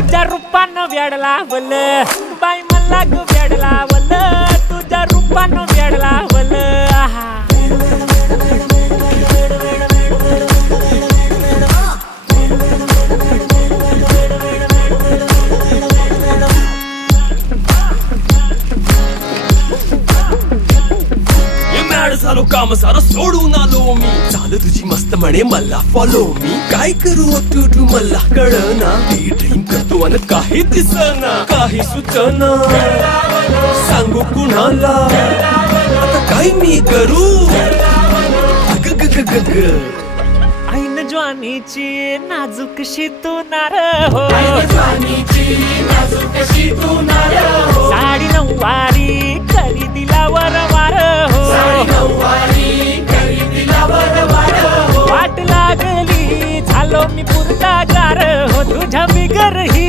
तुझ्या रूपानं वेड लावलं बाई मला ग वेड लावलं तुझ्या रूपानं वेड लावलं आहा झालो काम सारं सोडून आलो मी चाल तुझी मस्त म्हणे मला फॉलो मी काय करू तू मला कळना ड्रीम करतो आणि काही दिसना काही सुचना सांगू कुणाला आता काय मी करू ऐन ज्वानीची नाजूकशी तू नार हो साडी नऊवारी करी दिला वरवार हो वाट लागली झालो मी पुरता गार हो तुझ्या बिगर ही